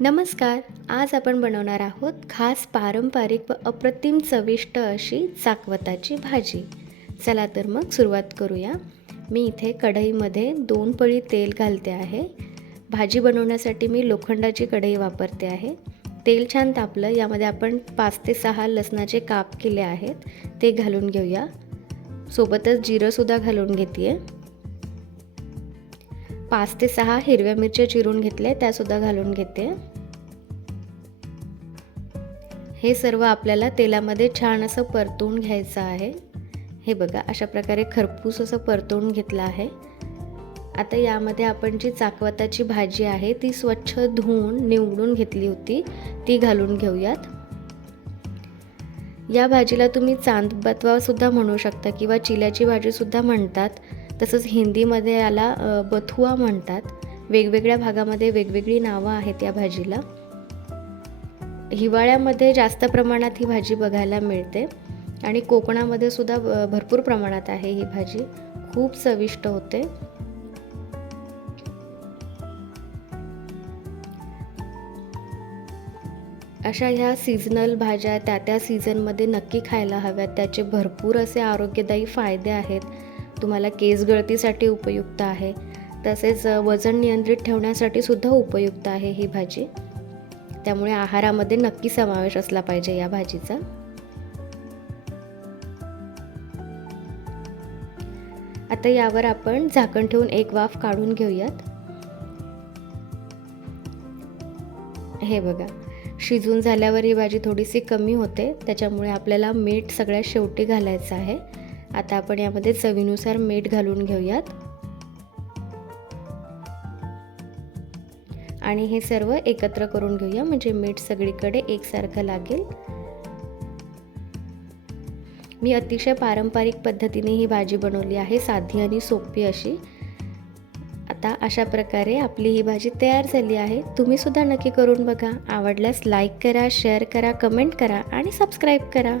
नमस्कार आज आपण बनवणार आहोत खास पारंपरिक व अप्रतिम चविष्ट अशी चाकवताची भाजी. चला तर मग सुरुवात करूया. मी इथे कढईमध्ये दोन पळी तेल घालते आहे. भाजी बनवण्यासाठी मी लोखंडाची कढई वापरते आहे. तेल छान तापलं यामध्ये आपण पाच ते सहा लसणाचे काप केले आहेत ते घालून घेऊया. सोबतच जिरंसुद्धा घालून घेते आहे पाच ते सहा हिरव्या मिरच्या चिरून घेतल्या त्यासुद्धा घालून घेते. हे सर्व आपल्याला तेलामध्ये छान असं परतून घ्यायचं आहे. हे बघा अशा प्रकारे खरपूस असं परतून घेतलं आहे. आता यामध्ये आपण जी चाकवताची भाजी आहे ती स्वच्छ धुवून निवडून घेतली होती ती घालून घेऊयात. या भाजीला तुम्ही चांदबतवासुद्धा म्हणू शकता किंवा चिल्याची भाजीसुद्धा म्हणतात. तसंच हिंदीमध्ये याला बथुआ म्हणतात. वेगवेगळ्या भागामध्ये वेगवेगळी नावं आहेत या भाजीला. हिवाळ्यामध्ये जास्त प्रमाणात ही भाजी बघायला मिळते. आणि कोकणामध्ये सुद्धा भरपूर प्रमाणात आहे ही भाजी. खूप चविष्ट होते. अशा ह्या सीझनल भाज्या त्या त्या सीझनमध्ये नक्की खायला हव्यात. त्याचे भरपूर असे आरोग्यदायी फायदे आहेत. तुम्हाला केस गळतीसाठी उपयुक्त आहे. तसेच वजन नियंत्रित ठेवण्यासाठी सुद्धा उपयुक्त आहे ही भाजी. त्यामुळे आहारामध्ये नक्की समावेश असला पाहिजे या भाजीचा. आता यावर आपण झाकण ठेवून एक वाफ काढून घेऊयात. हे बघा शिजून झाल्यावर ही भाजी थोडीशी कमी होते. त्याच्यामुळे आपल्याला मीठ सगळ्यात शेवटी घालायचं आहे. आता आपण यामध्ये चवीनुसार मीठ घालून घेऊयात. आणि हे सर्व एकत्र करून घेऊया म्हणजे मीठ सगळीकडे एकसारखं लागेल. मी अतिशय पारंपरिक पद्धतीने ही भाजी बनवली आहे साधी आणि सोपी अशी. आता अशा प्रकारे आपली ही भाजी तयार झाली आहे. तुम्ही सुद्धा नक्की करून बघा. आवडल्यास लाईक करा शेअर करा कमेंट करा आणि सबस्क्राईब करा.